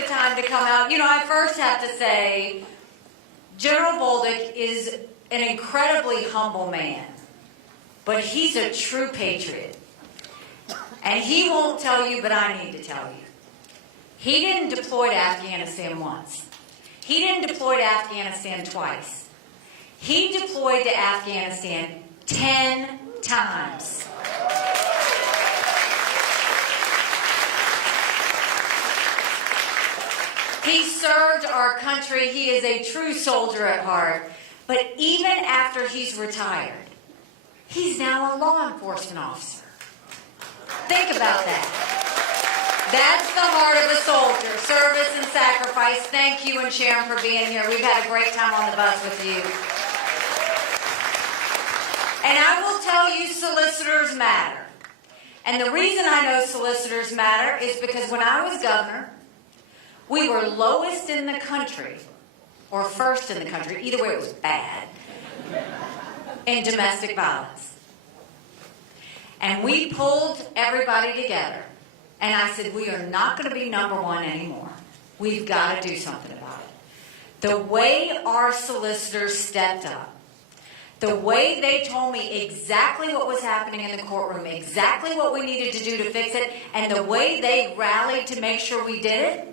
the time to come out. You know, I first have to say, General Bolduc is an incredibly humble man, but he's a true patriot. And he won't tell you, but I need to tell you. He didn't deploy to Afghanistan once. He didn't deploy to Afghanistan twice. He deployed to Afghanistan 10 times. He served our country. He is a true soldier at heart. But even after he's retired, he's now a law enforcement officer. Think about that. That's the heart of a soldier, service and sacrifice. Thank you and Sharon for being here. We've had a great time on the bus with you. And I will tell you, solicitors matter. And the reason I know solicitors matter is because when I was governor, we were lowest in the country, or first in the country, either way it was bad, in domestic violence. And we pulled everybody together. And I said, we are not going to be number one anymore. We've got to do something about it. The way our solicitors stepped up, the way they told me exactly what was happening in the courtroom, exactly what we needed to do to fix it, and the way they rallied to make sure we did it,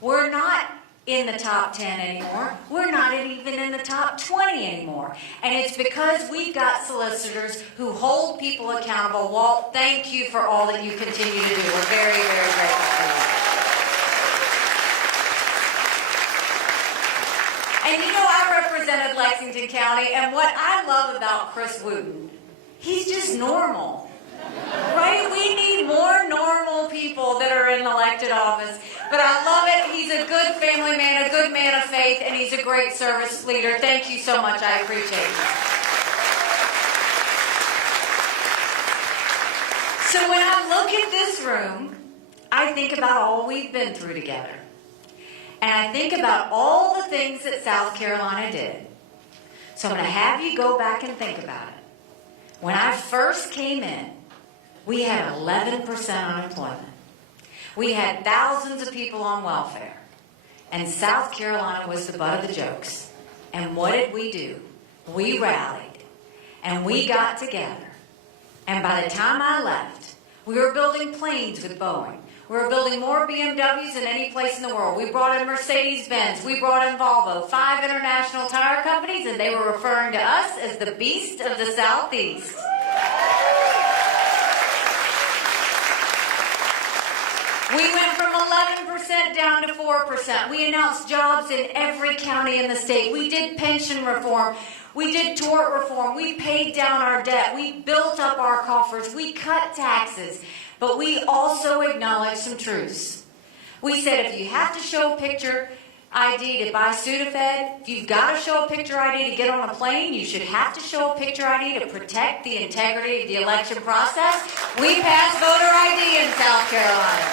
we're not in the top 10 anymore. We're not even in the top 20 anymore. And it's because we've got solicitors who hold people accountable. Walt, thank you for all that you continue to do. We're very, very grateful for you. And you know, I represented Lexington County, and what I love about Chris Wooten, he's just normal. Right? We need more normal people that are in elected office. But I love it. He's a good family man, a good man of faith, and he's a great service leader. Thank you so much. I appreciate it. So when I look at this room, I think about all we've been through together. And I think about all the things that South Carolina did. So I'm going to have you go back and think about it. When I first came in, we had 11% unemployment. We had thousands of people on welfare. And South Carolina was the butt of the jokes. And what did we do? We rallied. And we got together. And by the time I left, we were building planes with Boeing. We were building more BMWs than any place in the world. We brought in Mercedes-Benz. We brought in Volvo. 5 international tire companies, and they were referring to us as the beast of the Southeast. We went from 11% down to 4%. We announced jobs in every county in the state. We did pension reform. We did tort reform. We paid down our debt. We built up our coffers. We cut taxes. But we also acknowledged some truths. We said if you have to show a picture ID to buy Sudafed, if you've got to show a picture ID to get on a plane, you should have to show a picture ID to protect the integrity of the election process. We passed voter ID in South Carolina.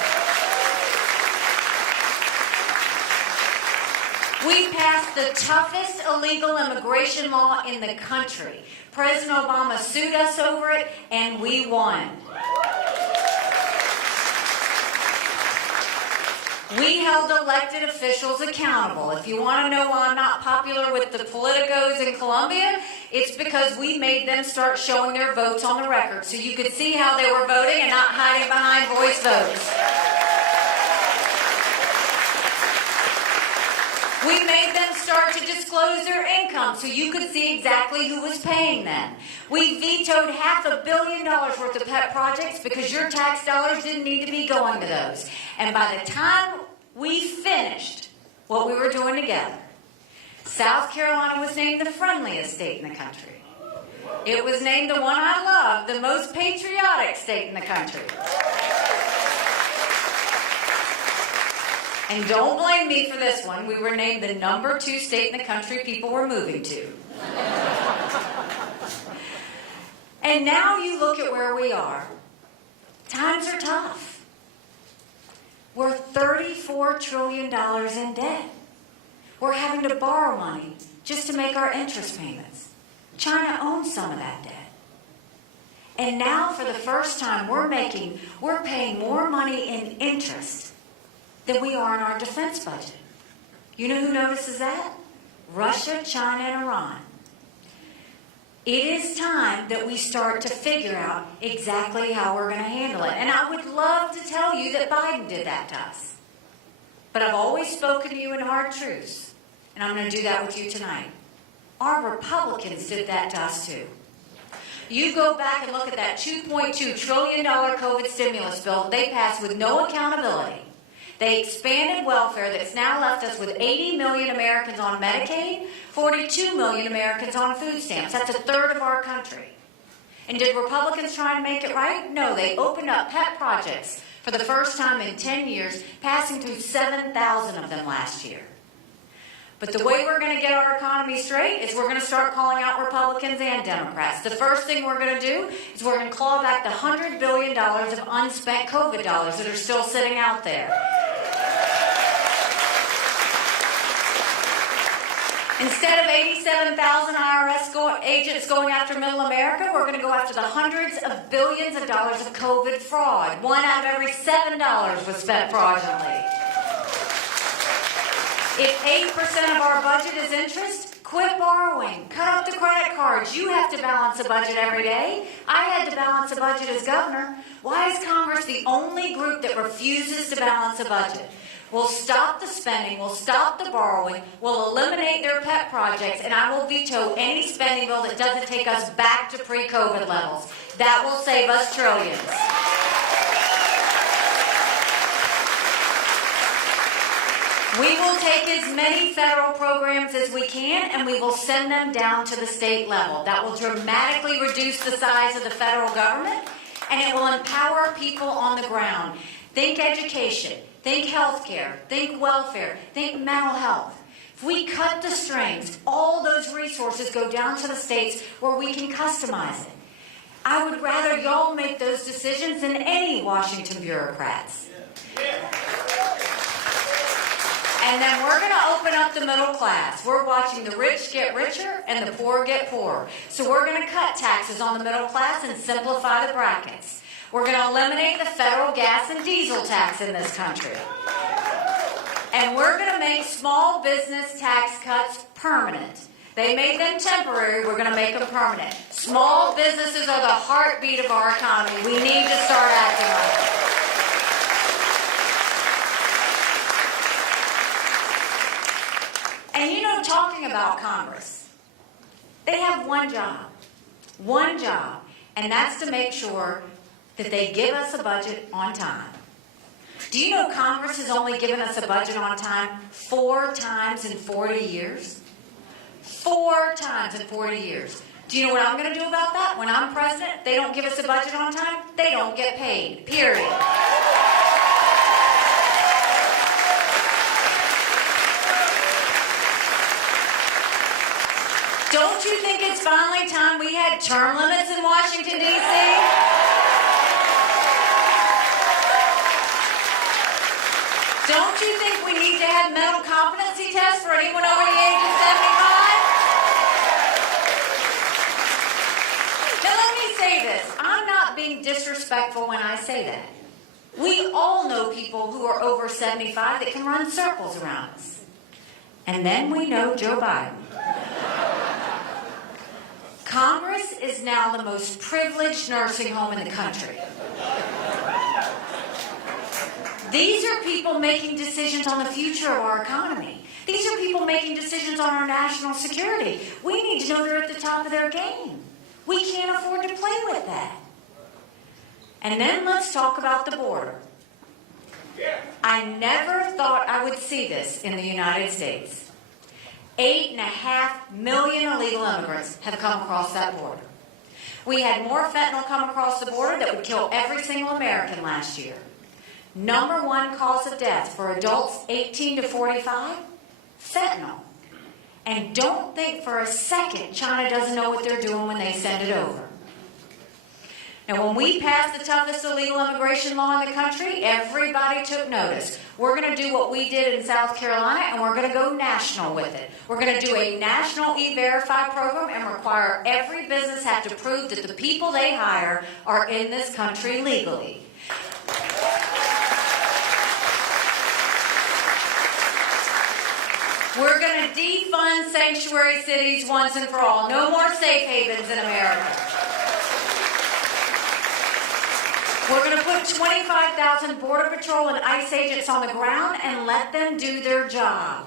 We passed the toughest illegal immigration law in the country. President Obama sued us over it, and we won. We held elected officials accountable. If you want to know why I'm not popular with the politicos in Columbia, it's because we made them start showing their votes on the record so you could see how they were voting and not hiding behind voice votes. We made them start to disclose their income so you could see exactly who was paying them. We vetoed $500 million worth of pet projects because your tax dollars didn't need to be going to those. And by the time we finished what we were doing together, South Carolina was named the friendliest state in the country. It was named the one I love, the most patriotic state in the country. And don't blame me for this one. We were named the number 2 state in the country people were moving to. And now you look at where we are. Times are tough. We're $34 trillion in debt. We're having to borrow money just to make our interest payments. China owns some of that debt. And now for the first time we're paying more money in interest than we are in our defense budget. You know who notices that? Russia, China, and Iran. It is time that we start to figure out exactly how we're going to handle it. And I would love to tell you that Biden did that to us. But I've always spoken to you in hard truths, and I'm going to do that with you tonight. Our Republicans did that to us too. You go back and look at that $2.2 trillion COVID stimulus bill they passed with no accountability. They expanded welfare that's now left us with 80 million Americans on Medicaid, 42 million Americans on food stamps. That's a third of our country. And did Republicans try and make it right? No, they opened up pet projects for the first time in 10 years, passing through 7,000 of them last year. But the way we're going to get our economy straight is we're going to start calling out Republicans and Democrats. The first thing we're going to do is we're going to claw back the $100 billion of unspent COVID dollars that are still sitting out there. Instead of 87,000 IRS agents going after middle America, we're going to go after the hundreds of billions of dollars of COVID fraud. 1 out of every $7 was spent fraudulently. If 8% of our budget is interest, quit borrowing. Cut up the credit cards. You have to balance a budget every day. I had to balance a budget as governor. Why is Congress the only group that refuses to balance a budget? We'll stop the spending, we'll stop the borrowing, we'll eliminate their pet projects, and I will veto any spending bill that doesn't take us back to pre-COVID levels. That will save us trillions. We will take as many federal programs as we can, and we will send them down to the state level. That will dramatically reduce the size of the federal government, and it will empower people on the ground. Think education. Think healthcare, think welfare, think mental health. If we cut the strings, all those resources go down to the states where we can customize it. I would rather y'all make those decisions than any Washington bureaucrats. And then we're going to open up the middle class. We're watching the rich get richer and the poor get poorer. So we're going to cut taxes on the middle class and simplify the brackets. We're going to eliminate the federal gas and diesel tax in this country. And we're going to make small business tax cuts permanent. They made them temporary. We're going to make them permanent. Small businesses are the heartbeat of our economy. We need to start acting like it. And you know, talking about Congress, they have one job, and that's to make sure that they give us a budget on time. Do you know Congress has only given us a budget on time 4 times in 40 years? 4 times in 40 years. Do you know what I'm going to do about that? When I'm president, they don't give us a budget on time, they don't get paid, period. Don't you think it's finally time we had term limits in Washington, D.C.? Don't you think we need to have mental competency tests for anyone over the age of 75? Now let me say this. I'm not being disrespectful when I say that. We all know people who are over 75 that can run circles around us. And then we know Joe Biden. Congress is now the most privileged nursing home in the country. These are people making decisions on the future of our economy. These are people making decisions on our national security. We need to know they're at the top of their game. We can't afford to play with that. And then let's talk about the border. I never thought I would see this in the United States. 8.5 million illegal immigrants have come across that border. We had more fentanyl come across the border that would kill every single American last year. Number 1 cause of death for adults 18 to 45, fentanyl. And don't think for a second China doesn't know what they're doing when they send it over. Now, when we passed the toughest illegal immigration law in the country, everybody took notice. We're going to do what we did in South Carolina, and we're going to go national with it. We're going to do a national E-Verify program and require every business have to prove that the people they hire are in this country legally. defund sanctuary cities once and for all. No more safe havens in America. We're going to put 25,000 Border Patrol and ICE agents on the ground and let them do their job.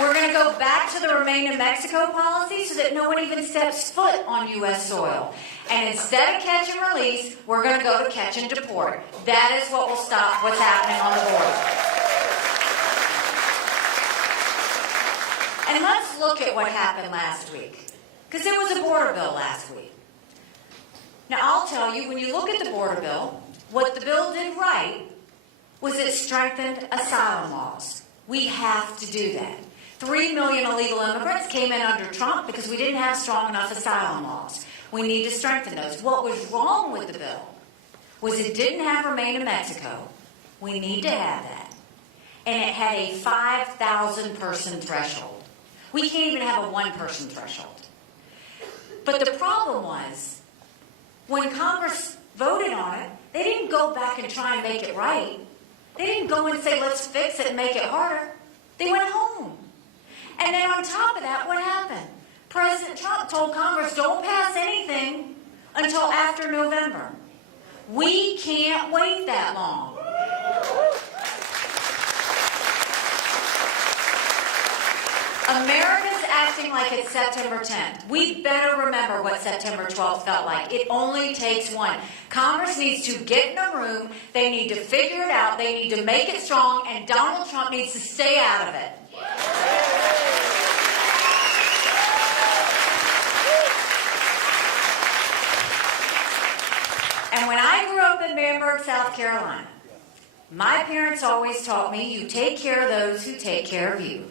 We're going to go back to the Remain in Mexico policy so that no one even steps foot on U.S. soil. And instead of catch and release, we're going to go to catch and deport. That is what will stop what's happening on the border. And let's look at what happened last week, because there was a border bill last week. Now, I'll tell you, when you look at the border bill, what the bill did right was it strengthened asylum laws. We have to do that. 3 million illegal immigrants came in under Trump because we didn't have strong enough asylum laws. We need to strengthen those. What was wrong with the bill was it didn't have Remain in Mexico. We need to have that. And it had a 5,000 person threshold. We can't even have a 1 person threshold. But the problem was, when Congress voted on it, they didn't go back and try and make it right. They didn't go and say, let's fix it and make it harder. They went home. And then on top of that, what happened? President Trump told Congress, don't pass anything until after November. We can't wait that long. America's acting like it's September 10th. We better remember what September 12th felt like. It only takes one. Congress needs to get in a room. They need to figure it out. They need to make it strong. And Donald Trump needs to stay out of it. And when I grew up in Bamberg, South Carolina, my parents always taught me, you take care of those who take care of you.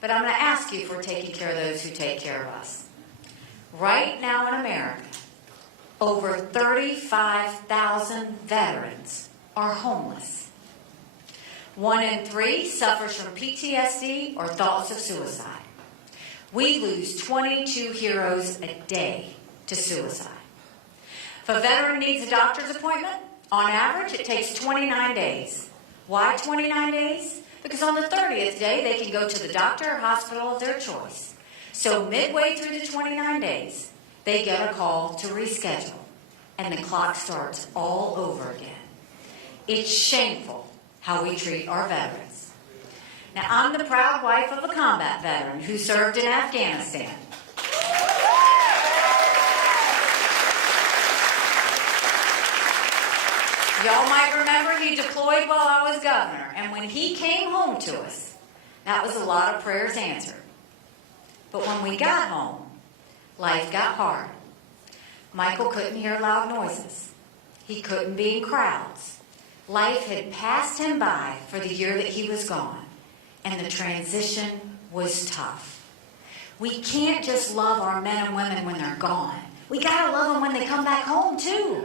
But I'm going to ask you if we're taking care of those who take care of us. Right now in America, over 35,000 veterans are homeless. 1 in 3 suffers from PTSD or thoughts of suicide. We lose 22 heroes a day to suicide. If a veteran needs a doctor's appointment, on average, it takes 29 days. Why 29 days? Because on the 30th day, they can go to the doctor or hospital of their choice. So midway through the 29 days, they get a call to reschedule, and the clock starts all over again. It's shameful how we treat our veterans. Now, I'm the proud wife of a combat veteran who served in Afghanistan. Y'all might remember he deployed while I was governor, and when he came home to us, that was a lot of prayers answered. But when we got home, life got hard. Michael couldn't hear loud noises. He couldn't be in crowds. Life had passed him by for the year that he was gone, and the transition was tough. We can't just love our men and women when they're gone. We gotta love them when they come back home, too.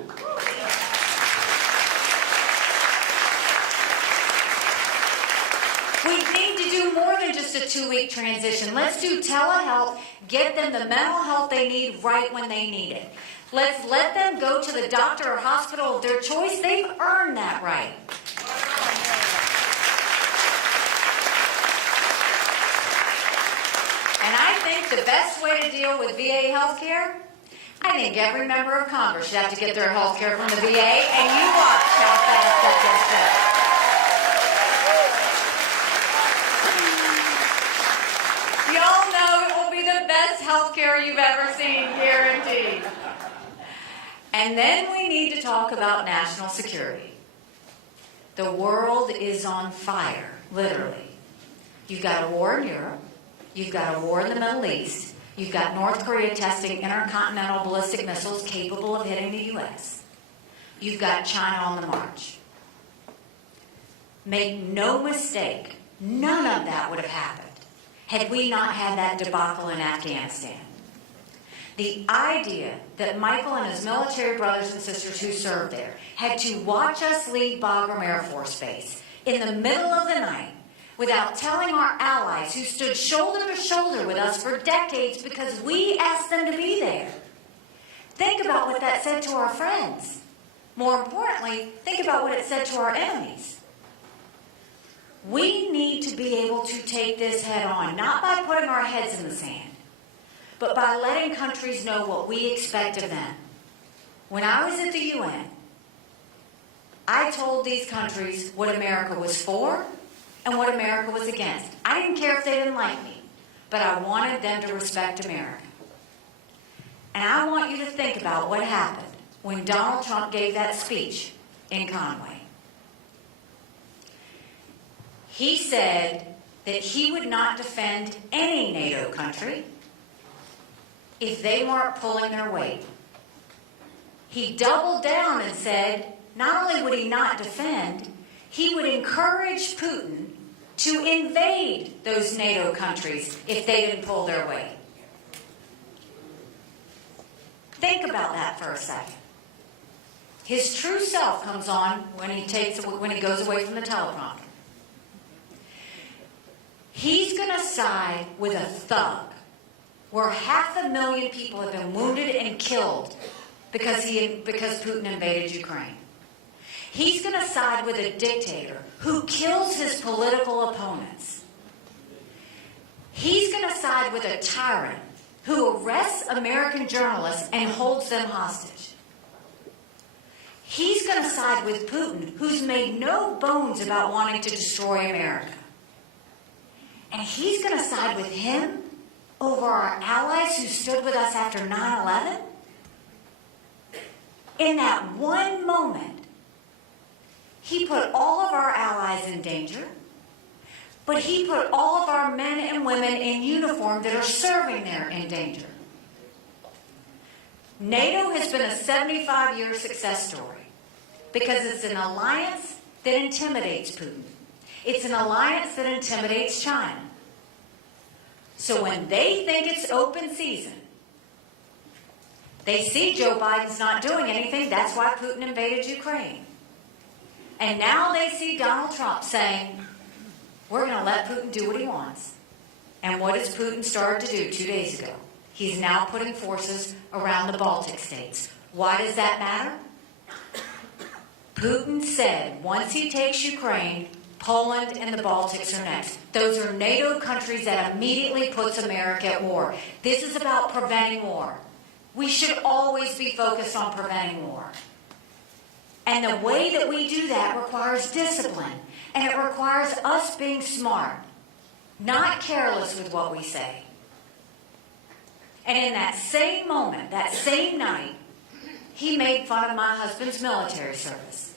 We need to do more than just a 2-week transition. Let's do telehealth, get them the mental health they need right when they need it. Let's let them go to the doctor or hospital of their choice. They've earned that right. And I think the best way to deal with VA health care, I think every member of Congress should have to get their health care from the VA, and you watch how fast that gets done. Y'all know it will be the best health care you've ever seen, guaranteed. And then we need to talk about national security. The world is on fire, literally. You've got a war in Europe. You've got a war in the Middle East. You've got North Korea testing intercontinental ballistic missiles capable of hitting the U.S. You've got China on the march. Make no mistake, none of that would have happened had we not had that debacle in Afghanistan. The idea that Michael and his military brothers and sisters who served there had to watch us leave Bagram Air Force Base in the middle of the night without telling our allies who stood shoulder to shoulder with us for decades because we asked them to be there. Think about what that said to our friends. More importantly, think about what it said to our enemies. We need to be able to take this head on, not by putting our heads in the sand, but by letting countries know what we expect of them. When I was at the UN, I told these countries what America was for and what America was against. I didn't care if they didn't like me, but I wanted them to respect America. And I want you to think about what happened when Donald Trump gave that speech in Conway. He said that he would not defend any NATO country if they weren't pulling their weight. He doubled down and said not only would he not defend, he would encourage Putin to invade those NATO countries if they didn't pull their weight. Think about that for a second. His true self comes on when he goes away from the teleprompter. He's going to side with a thug where 500,000 people have been wounded and killed because Putin invaded Ukraine. He's going to side with a dictator who kills his political opponents. He's going to side with a tyrant who arrests American journalists and holds them hostage. He's going to side with Putin, who's made no bones about wanting to destroy America. And he's going to side with him over our allies who stood with us after 9/11? In that one moment, he put all of our allies in danger, but he put all of our men and women in uniform that are serving there in danger. NATO has been a 75-year success story because it's an alliance that intimidates Putin. It's an alliance that intimidates China. So when they think it's open season, they see Joe Biden's not doing anything. That's why Putin invaded Ukraine. And now they see Donald Trump saying, we're going to let Putin do what he wants. And what has Putin started to do 2 days ago? He's now putting forces around the Baltic states. Why does that matter? Putin said once he takes Ukraine, Poland and the Baltics are next. Those are NATO countries that immediately puts America at war. This is about preventing war. We should always be focused on preventing war. And the way that we do that requires discipline. And it requires us being smart, not careless with what we say. And in that same moment, that same night, he made fun of my husband's military service.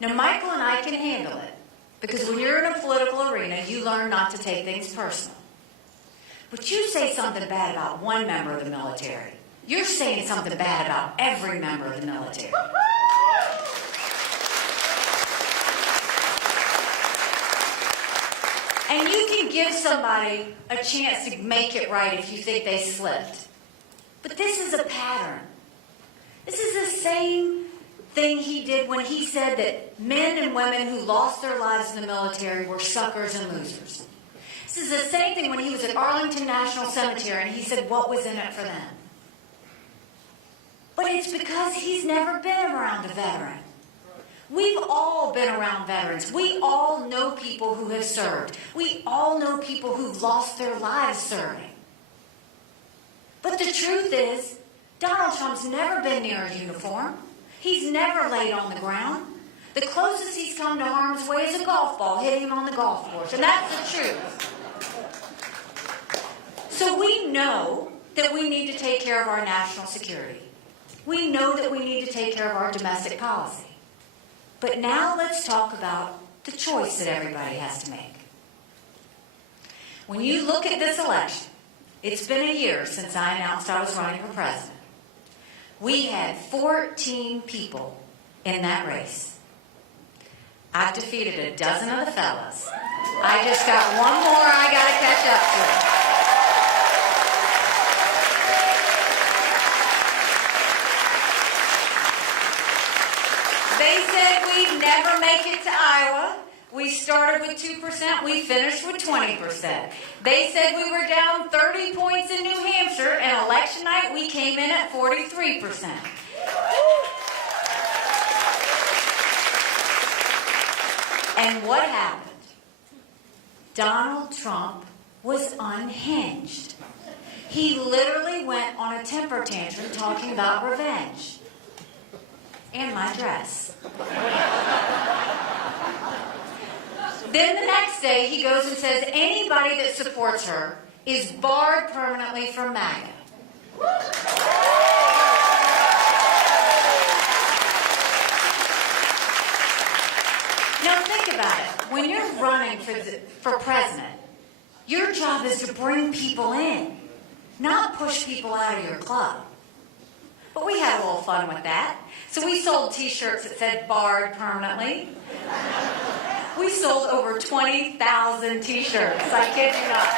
Now, Michael and I can handle it, because when you're in a political arena, you learn not to take things personal. But you say something bad about one member of the military, you're saying something bad about every member of the military. And you can give somebody a chance to make it right if you think they slipped. But this is a pattern. This is the same thing he did when he said that men and women who lost their lives in the military were suckers and losers. This is the same thing when he was at Arlington National Cemetery and he said what was in it for them. But it's because he's never been around a veteran. We've all been around veterans. We all know people who have served. We all know people who've lost their lives serving. But the truth is, Donald Trump's never been near a uniform. He's never laid on the ground. The closest he's come to harm's way is a golf ball hitting him on the golf course. And that's the truth. So we know that we need to take care of our national security. We know that we need to take care of our domestic policy. But now let's talk about the choice that everybody has to make. When you look at this election, it's been a year since I announced I was running for president. We had 14 people in that race. I've defeated a dozen of the fellas. I just got one more I got to catch up to. They said we'd never make it to Iowa. We started with 2%. We finished with 20%. They said we were down 30 points in New Hampshire, and election night we came in at 43%. And what happened? Donald Trump was unhinged. He literally went on a temper tantrum talking about revenge. And my dress. Then the next day he goes and says anybody that supports her is barred permanently from MAGA. Now think about it. When you're running for president, your job is to bring people in, not push people out of your club. But we had a little fun with that. So we sold t-shirts that said barred permanently. We sold over 20,000 t-shirts. I kid you not.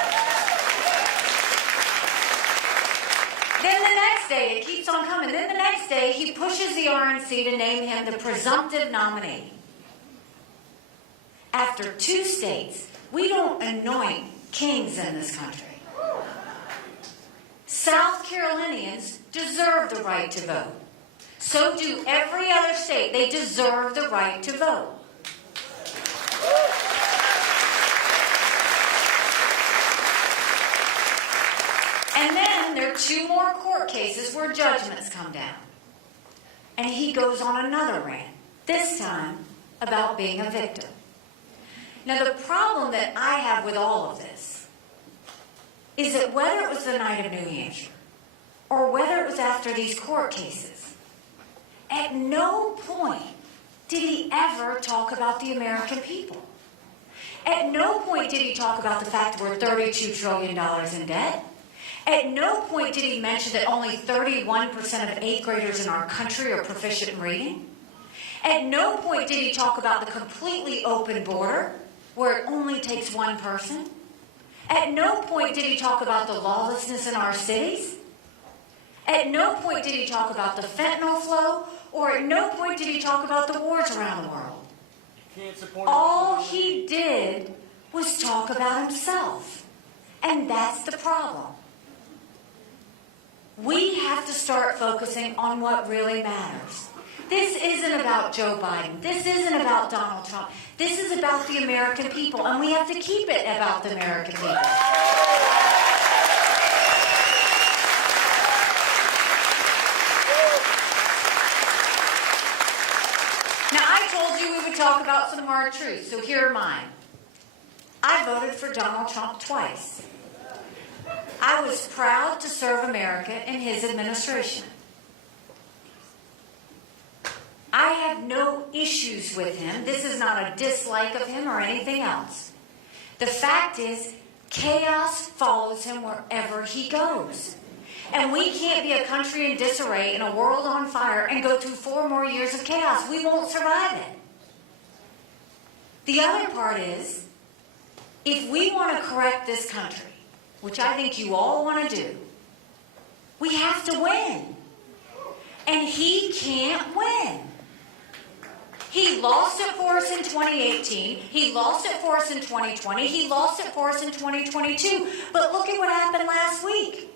Then the next day, it keeps on coming. Then the next day, he pushes the RNC to name him the presumptive nominee. After 2 states, we don't anoint kings in this country. South Carolinians deserve the right to vote. So do every other state. They deserve the right to vote. And then there are 2 more court cases where judgments come down. And he goes on another rant, this time about being a victim. Now the problem that I have with all of this is that whether it was the night of New Hampshire or whether it was after these court cases, at no point did he ever talk about the American people. At no point did he talk about the fact we're $32 trillion in debt. At no point did he mention that only 31% of 8th graders in our country are proficient in reading. At no point did he talk about the completely open border, where it only takes 1 person. At no point did he talk about the lawlessness in our cities. At no point did he talk about the fentanyl flow, or at no point did he talk about the wars around the world. All he did was talk about himself. And that's the problem. We have to start focusing on what really matters. This isn't about Joe Biden. This isn't about Donald Trump. This is about the American people, and we have to keep it about the American people. Now, I told you we would talk about some hard truths, so here are mine. I voted for Donald Trump twice. I was proud to serve America in his administration. I have no issues with him. This is not a dislike of him or anything else. The fact is, chaos follows him wherever he goes. And we can't be a country in disarray and a world on fire and go through 4 more years of chaos. We won't survive it. The other part is, if we want to correct this country, which I think you all want to do, we have to win. And he can't win. He lost it for us in 2018. He lost it for us in 2020. He lost it for us in 2022. But look at what happened last week.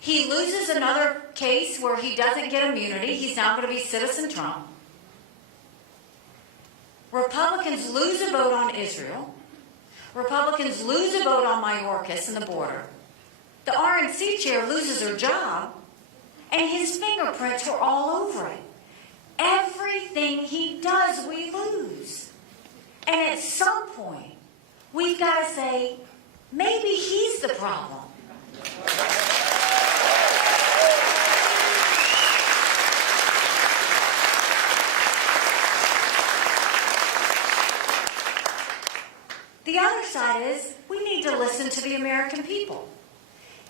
He loses another case where he doesn't get immunity. He's now going to be Citizen Trump. Republicans lose a vote on Israel. Republicans lose a vote on Mayorkas and the border. The RNC chair loses her job, and his fingerprints were all over it. Everything he does, we lose. And at some point, we've got to say, maybe he's the problem. The other side is, we need to listen to the American people.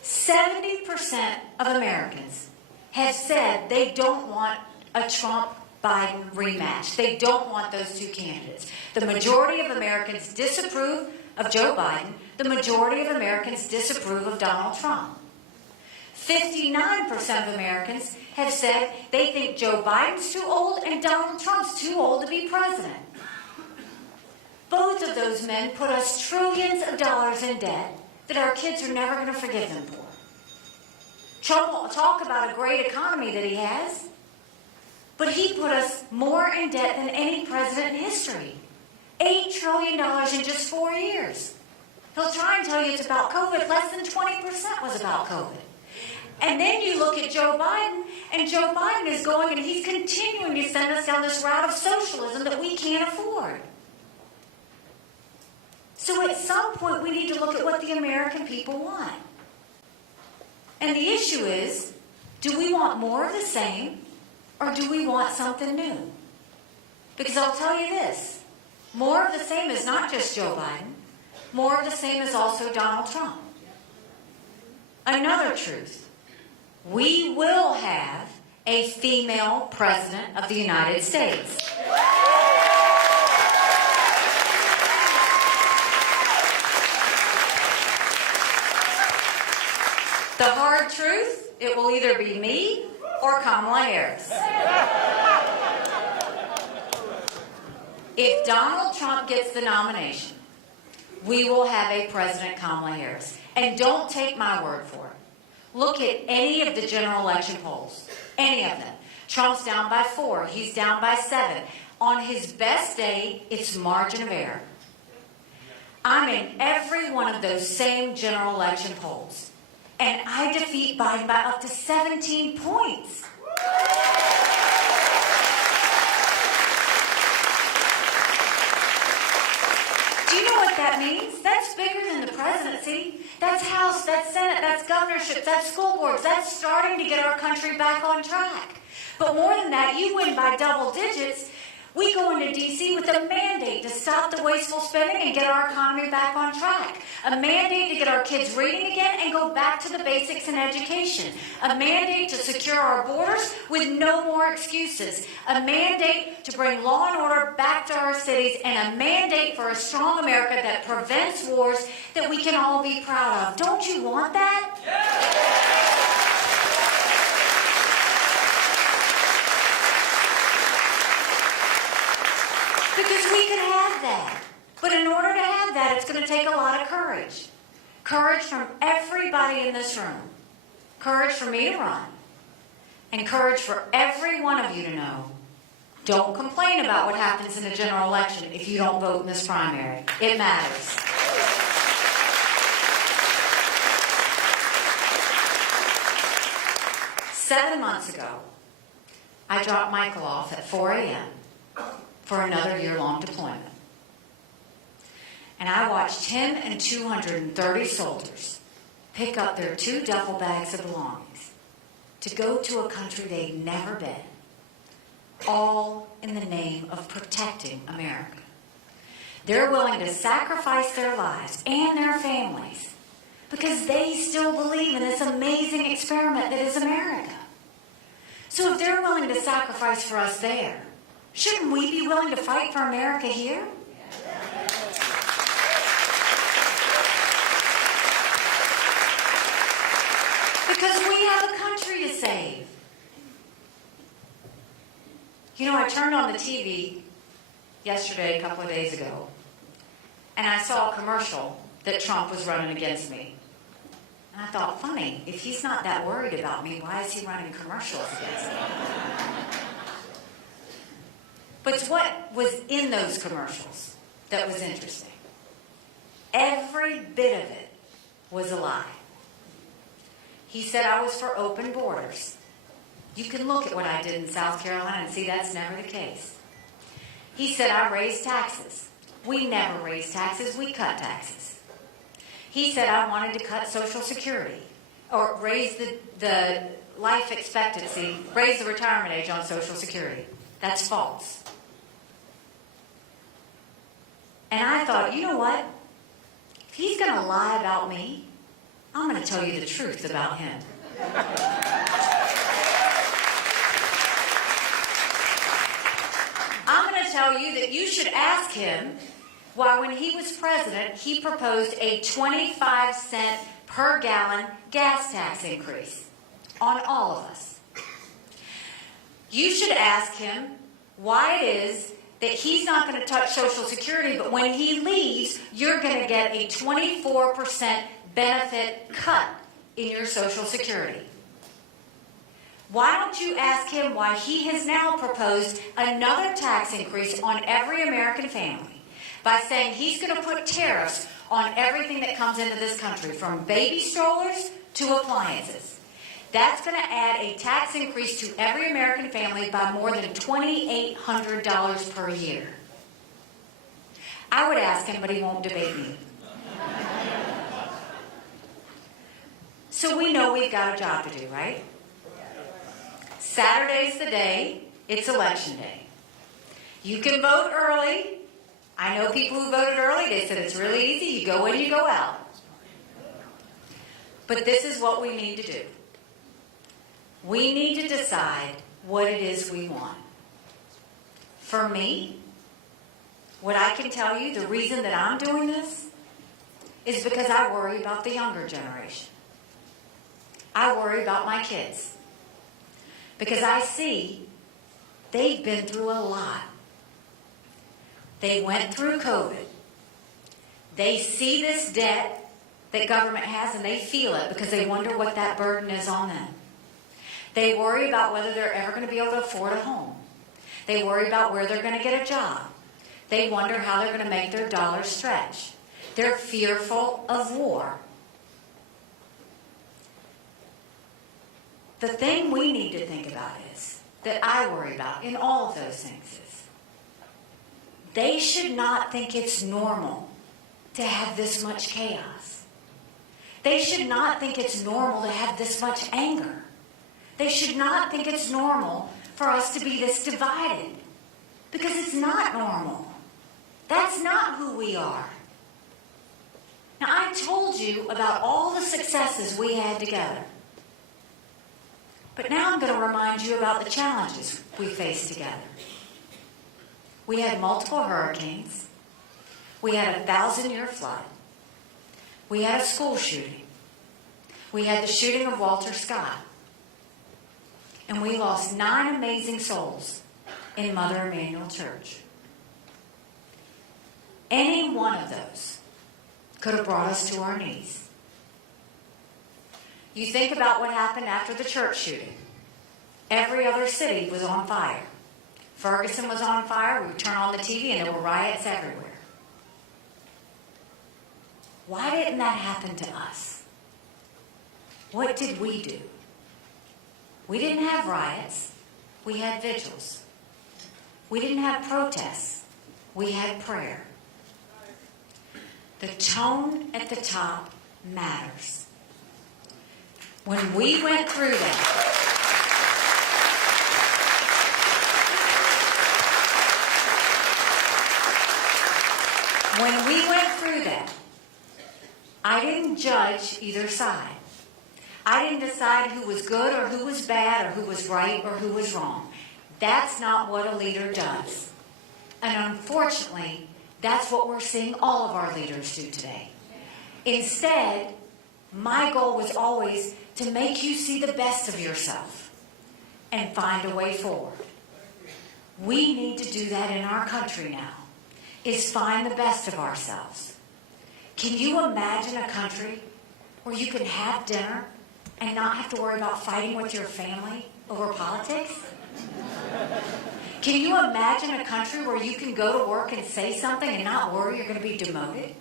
70% of Americans have said they don't want a Trump-Biden rematch. They don't want those 2 candidates. The majority of Americans disapprove of Joe Biden. The majority of Americans disapprove of Donald Trump. 59% of Americans have said they think Joe Biden's too old and Donald Trump's too old to be president. Both of those men put us trillions of dollars in debt that our kids are never going to forgive them for. Trump will talk about a great economy that he has, but he put us more in debt than any president in history. $8 trillion in just 4 years. He'll try and tell you it's about COVID. Less than 20% was about COVID. And then you look at Joe Biden, and Joe Biden is going and he's continuing to send us down this route of socialism that we can't afford. So at some point, we need to look at what the American people want. And the issue is, do we want more of the same, or do we want something new? Because I'll tell you this, more of the same is not just Joe Biden. More of the same is also Donald Trump. Another truth, we will have a female president of the United States. The hard truth, it will either be me or Kamala Harris. If Donald Trump gets the nomination, we will have a President Kamala Harris. And don't take my word for it. Look at any of the general election polls, any of them. Trump's down by 4, he's down by 7. On his best day, it's margin of error. I'm in every one of those same general election polls. And I defeat Biden by up to 17 points. Do you know what that means? That's bigger than the presidency. That's House, that's Senate, that's governorship, that's school boards. That's starting to get our country back on track. But more than that, you win by double digits. We go into D.C. with a mandate to stop the wasteful spending and get our economy back on track. A mandate to get our kids reading again and go back to the basics in education. A mandate to secure our borders with no more excuses. A mandate to bring law and order back to our cities. And a mandate for a strong America that prevents wars that we can all be proud of. Don't you want that? Yeah. Because we can have that. But in order to have that, it's going to take a lot of courage. Courage from everybody in this room. Courage for me to run. And courage for every one of you to know. Don't complain about what happens in a general election if you don't vote in this primary. It matters. Seven months ago, I dropped Michael off at 4 a.m. for another year-long deployment. And I watched him and 230 soldiers pick up their 2 duffel bags of belongings to go to a country they'd never been, all in the name of protecting America. They're willing to sacrifice their lives and their families because they still believe in this amazing experiment that is America. So if they're willing to sacrifice for us there, shouldn't we be willing to fight for America here? Because we have a country to save. You know, I turned on the TV yesterday, a couple of days ago, and I saw a commercial that Trump was running against me. And I thought, funny, if he's not that worried about me, why is he running commercials against me? But it's what was in those commercials that was interesting. Every bit of it was a lie. He said I was for open borders. You can look at what I did in South Carolina and see that's never the case. He said I raised taxes. We never raised taxes, we cut taxes. He said I wanted to cut Social Security, or raise the life expectancy, raise the retirement age on Social Security. That's false. And I thought, you know what? If he's going to lie about me, I'm going to tell you the truth about him. I'm going to tell you that you should ask him why when he was president, he proposed a 25-cent per gallon gas tax increase on all of us. You should ask him why it is that he's not going to touch Social Security, but when he leaves, you're going to get a 24% benefit cut in your Social Security. Why don't you ask him why he has now proposed another tax increase on every American family by saying he's going to put tariffs on everything that comes into this country, from baby strollers to appliances. That's going to add a tax increase to every American family by more than $2,800 per year. I would ask him, but he won't debate me. So we know we've got a job to do, right? Saturday's the day. It's election day. You can vote early. I know people who voted early. They said it's really easy. You go in, you go out. But this is what we need to do. We need to decide what it is we want. For me, what I can tell you, the reason that I'm doing this is because I worry about the younger generation. I worry about my kids. Because I see they've been through a lot. They went through COVID. They see this debt that government has and they feel it because they wonder what that burden is on them. They worry about whether they're ever going to be able to afford a home. They worry about where they're going to get a job. They wonder how they're going to make their dollars stretch. They're fearful of war. The thing we need to think about is, that I worry about in all of those things is, they should not think it's normal to have this much chaos. They should not think it's normal to have this much anger. They should not think it's normal for us to be this divided. Because it's not normal. That's not who we are. Now, I told you about all the successes we had together. But now I'm going to remind you about the challenges we faced together. We had multiple hurricanes. We had a 1,000-year flood. We had a school shooting. We had the shooting of Walter Scott. And we lost 9 amazing souls in Mother Emanuel Church. Any one of those could have brought us to our knees. You think about what happened after the church shooting. Every other city was on fire. Ferguson was on fire. We would turn on the TV and there were riots everywhere. Why didn't that happen to us? What did we do? We didn't have riots. We had vigils. We didn't have protests. We had prayer. The tone at the top matters. When we went through that, I didn't judge either side. I didn't decide who was good or who was bad or who was right or who was wrong. That's not what a leader does. And unfortunately, that's what we're seeing all of our leaders do today. Instead, my goal was always to make you see the best of yourself and find a way forward. We need to do that in our country now, is find the best of ourselves. Can you imagine a country where you can have dinner and not have to worry about fighting with your family over politics? Can you imagine a country where you can go to work and say something and not worry you're going to be demoted?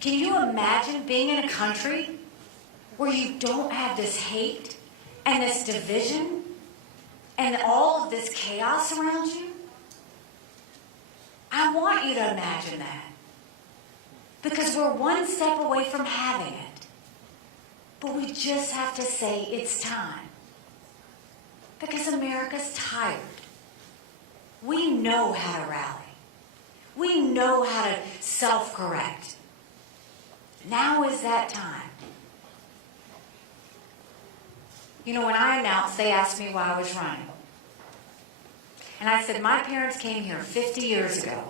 Can you imagine being in a country where you don't have this hate and this division and all of this chaos around you? I want you to imagine that. Because we're one step away from having it. But we just have to say it's time. Because America's tired. We know how to rally. We know how to self-correct. Now is that time. You know, when I announced, they asked me why I was running. And I said, my parents came here 50 years ago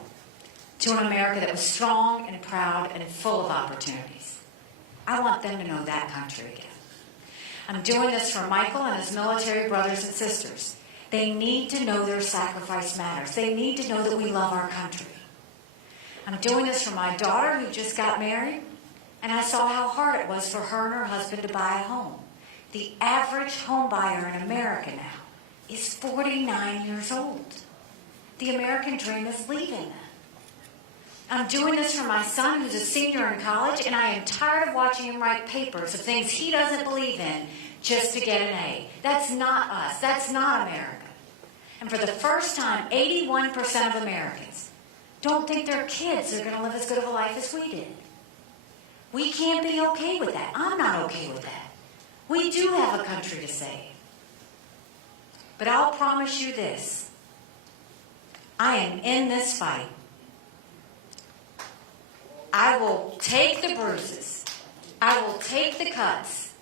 to an America that was strong and proud and full of opportunities. I want them to know that country again. I'm doing this for Michael and his military brothers and sisters. They need to know their sacrifice matters. They need to know that we love our country. I'm doing this for my daughter who just got married, and I saw how hard it was for her and her husband to buy a home. The average home buyer in America now is 49 years old. The American dream is leaving them. I'm doing this for my son who's a senior in college, and I am tired of watching him write papers of things he doesn't believe in just to get an A. That's not us. That's not America. And for the first time, 81% of Americans don't think their kids are going to live as good of a life as we did. We can't be okay with that. I'm not okay with that. We do have a country to save. But I'll promise you this. I am in this fight. I will take the bruises. I will take the cuts.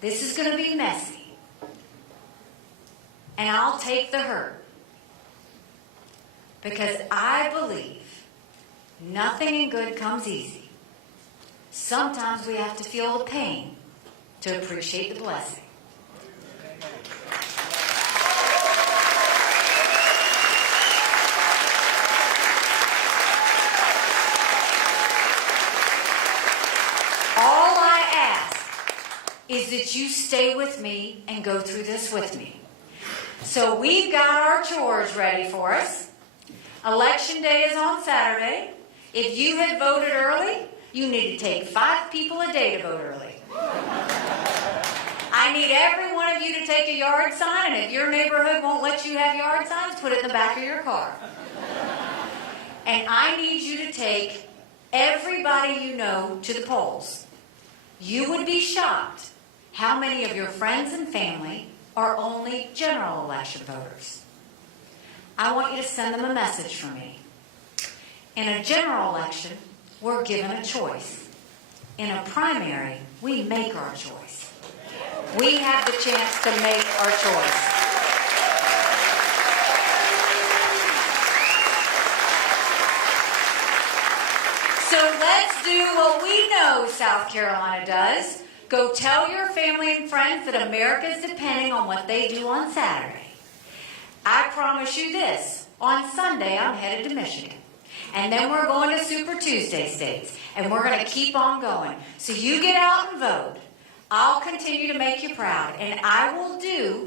This is going to be messy. And I'll take the hurt. Because I believe nothing in good comes easy. Sometimes we have to feel the pain to appreciate the blessing. All I ask is that you stay with me and go through this with me. So we've got our chores ready for us. Election day is on Saturday. If you had voted early, you need to take 5 people a day to vote early. I need every one of you to take a yard sign, and if your neighborhood won't let you have yard signs, put it in the back of your car. And I need you to take everybody you know to the polls. You would be shocked how many of your friends and family are only general election voters. I want you to send them a message from me. In a general election, we're given a choice. In a primary, we make our choice. We have the chance to make our choice. So let's do what we know South Carolina does. Go tell your family and friends that America is depending on what they do on Saturday. I promise you this, on Sunday I'm headed to Michigan. And then we're going to Super Tuesday states. And we're going to keep on going. So you get out and vote. I'll continue to make you proud. And I will do